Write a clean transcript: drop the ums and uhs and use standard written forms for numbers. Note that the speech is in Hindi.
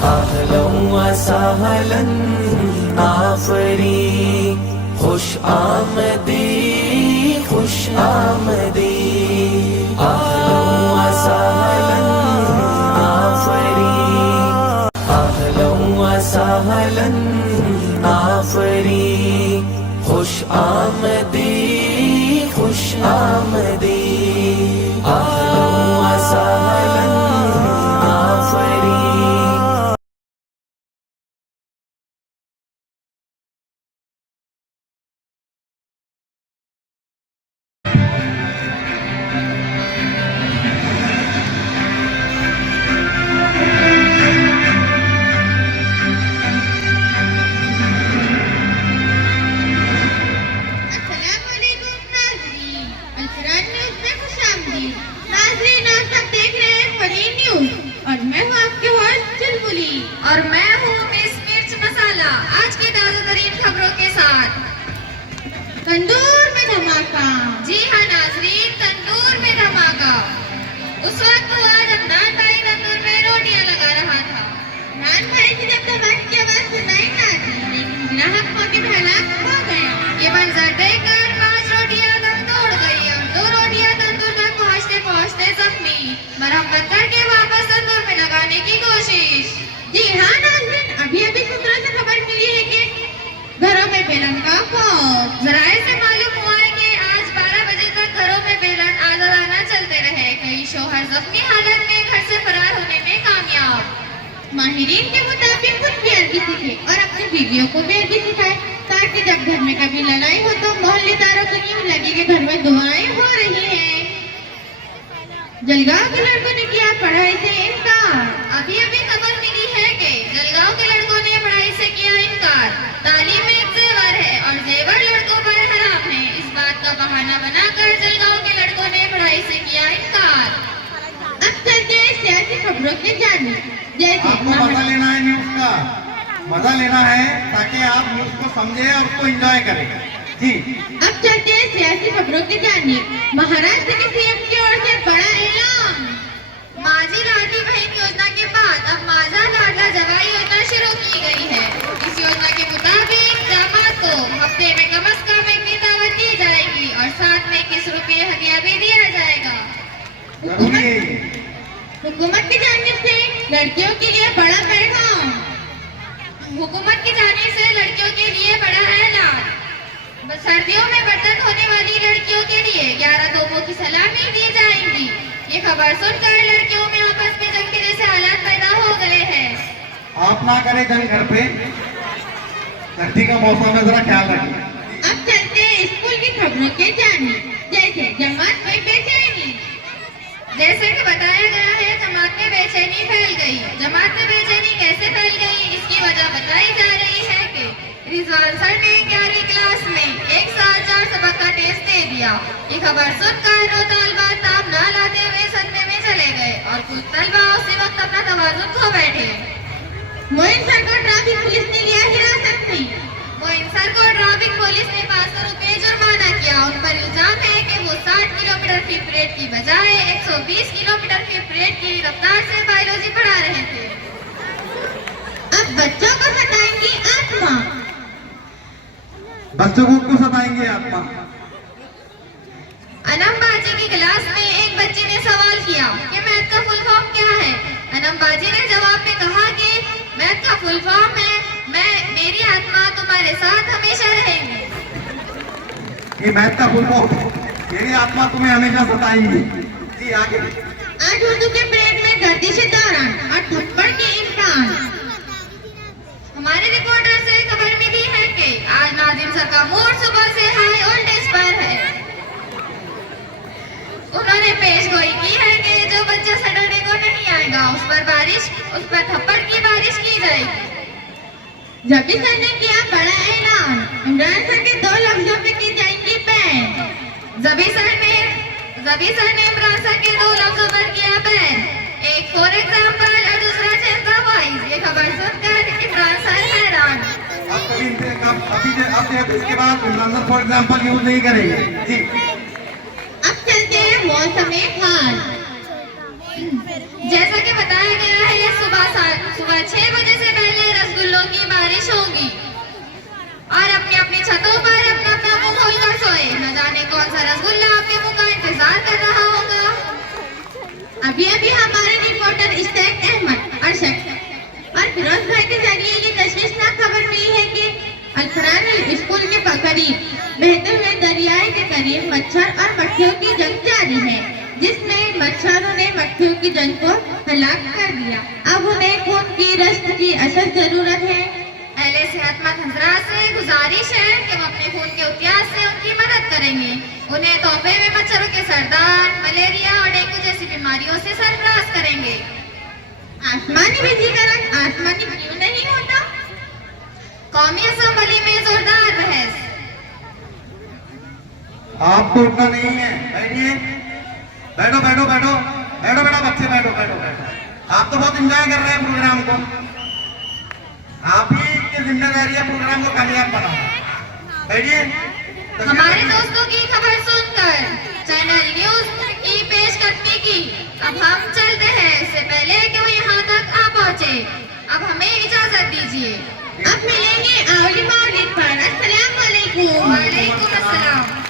अहलन व सहलन आफरी, खुश आमदी खुश आमदी। अहलन व सहलन आफरी, अहलन व सहलन आफरी, खुश आमदी खुश आमदी। अहलन व सहलन आफरी। और मैं हूँ मिस मिर्च मसाला, आज की ताजा तरीन खबरों के साथ। तंदूर में धमाका। जी हाँ नाजरीन, तंदूर में धमाका। उस वक्त हुआ जब नान भाई तंदूर में रोटियां लगा रहा था। नान भाई से जब धमाके की आवाज सुनाई ना थी, लेकिन ग्राहक मौके पर हलाक हो गया। ये मंजर देखकर 5 रोटियां दम तोड़ गई और 2 रोटियां तंदूर तक पहुँचते पहुँचते जख्मी। मरम्मत करके वापस तंदूर में लगाने की कोशिश। जी हाँ नाज़रीन, अभी अभी सूत्रों से खबर मिली है कि घरों में बेलन का खौफ। जराये से मालूम हुआ है कि आज 12 बजे तक घरों में बेलन आजादाना चलते रहे। कई शौहर जख्मी हालत में घर से फरार होने में कामयाब। माहिरीन के मुताबिक खुद भी अरबी सीखे और अपनी बीवियों को भी अरबी सिखाए, ताकि जब घर में कभी लड़ाई हो तो मोहल्लेदारों को यूं लगे कि घर में दुआएं हो रही हैं। जलगांव के लड़कों ने किया पढ़ाई से इनकार। अभी अभी खबर मिली है कि जलगांव के लड़कों ने पढ़ाई से किया इनकार। तालीम एक जेवर है और जेवर लड़कों पर हराम है। इस बात का बहाना बनाकर जलगांव के लड़कों ने पढ़ाई से किया इनकार। अब चलते हैं सियासी खबरों की जानिब। जैसे आपको मजा लेना है न्यूज का, मजा लेना है ताकि आप न्यूज को समझे और उसको एंजॉय करें। जी अब चलते हैं सियासी खबरों की जानिब। महाराष्ट्र के सीएम की ओर से बड़ा ऐलान। माझी लाडली बहन योजना के बाद अब माझा लाडला जवाई योजना शुरू की गई है। इस योजना के मुताबिक दामाद को हफ्ते में कम से कम एक दिन दावत दी जाएगी और साथ में 21 रुपये हदिया भी दिया जाएगा। हुकूमत की जानिब से लड़कियों के लिए बड़ा पैगाम। हुकूमत की जानिब से लड़कियों के लिए बड़ा ऐलान। सर्दियों में बर्तन धोने वाली लड़कियों के लिए 11 तोपों की सलामी दी जाएंगी। ये खबर सुनकर लड़कियों में आपस में जंग के जैसे हालात पैदा हो गए हैं। आप ना करें जंग घर पे, सर्दी का मौसम है, जरा ख्याल रखें। अब चलते हैं स्कूल की खबरों के जानिब। जैसे जमात में बेचैनी। जैसे कि बताया गया है, जमात में बेचैनी फैल गई। जमात में बेचैनी कैसे फैल गई, इसकी वजह बताई जा रही है कि रिजवान सर ने 11वीं क्लास में एक साथ 4 सबक का टेस्ट दे दिया। ये खबर सुनकर 2 तलबा ताब ना लाते हुए सदमे में चले गए और कुछ तलबा उसी वक्त अपना तवाज़ुन खो बैठे। मोइन सर को ट्रैफिक पुलिस ने लिया हिरासत में। मोइन सर को ट्रैफिक पुलिस ने 500 रुपये जुर्माना किया। उन पर इल्जाम है कि वो 60 किलोमीटर फी परेड की बजाय 120 किलोमीटर फी परेड की रफ्तार से बायोलॉजी पढ़ा रहे थे। अब बच्चों को सताएंगी आत्मा। बच्चों को सताएंगे आत्मा। अनम बाजी की क्लास में एक बच्चे ने सवाल किया कि मैथ का फुल फॉर्म क्या है। अनम बाजी ने जवाब में कहा कि मैथ का फुल फॉर्म है मेरी आत्मा तुम्हारे साथ हमेशा रहेगी। ये मैथ का फुल फॉर्म, मेरी आत्मा तुम्हें हमेशा सताएंगी। जी आगे। आज उर्दू के परेड में गर्दिश दौरान और थप्पड़ के इम्कान। हमारे रिपोर्टर से खबर मिली है कि आज नाजिम सर का मूड सुबह से हाई वोल्टेज पर है। उन्होंने पेशगोई की है कि जो बच्चा सैटरडे को नहीं आएगा उस पर थप्पड़ की बारिश की जाएगी। जबी सर ने किया बड़ा ऐलान। इमरान सर के 2 लफ्जों पे की जाएंगी बैन। जबी सर ने इमरान सर के 2 लफ्जों पर किया बैन। एक फॉर एग्जाम्पल और दूसरा चेंज द वॉइस। ये खबर सुनकर इमरान सर हैरान। अब इसके बाद Imran sir for example use नहीं करेंगे। जी अब चलते हैं मौसम हाल। जैसा कि बताया गया है, सुबह सुबह 6 बजे से पहले रसगुल्लों की बारिश होगी और अपनी अपनी छतों पर अपना अपना मुंह खोलकर सोए। न जाने कौन सा रसगुल्ला आपके मुंह का इंतजार कर रहा होगा। अभी अभी हमारे रिपोर्टर इश्ताक अहमद और फिरोज भाई के जरिए ये तशवीशनाक खबर मिली है कि अल-कुरान स्कूल के करीब बहते हुए दरियाए के करीब मच्छर और मक्खियों की जंग जारी है, जिसमें मच्छरों ने मक्खियों की जंग को हलाक कर दिया। अब उन्हें खून की रश्क की अशद जरूरत है। अहले सेहतमंद हजरात से गुजारिश है कि वो अपने खून के उतियास से उनकी मदद करेंगे। उन्हें तोहफे में मच्छरों के सरदार, मलेरिया और डेंगू जैसी बीमारियों से सरफराज करेंगे। आसमानी विधिकरण आसमानी क्यों नहीं होता? कौमी असेंबली में जोरदार बहस। आपको उठना नहीं है, बैठिए, बैठो बैठो बैठो बैठो बेटा, बच्चे बैठो बैठो बैठो। आप तो बहुत एंजॉय कर रहे हैं प्रोग्राम को, आप ही की जिम्मेदारी है प्रोग्राम को कामयाब बनाओ। बैठिए। हमारे दोस्तों की खबर सुनकर चैनल न्यूज की पेशकदमी की अब हम चलते हैं, इससे पहले कि वो यहाँ तक आ पहुँचे। अब हमें इजाजत दीजिए। अब मिलेंगे अगली मौलिद पर। अस्सलाम वालेकुम। वालेकुम अस्सलाम।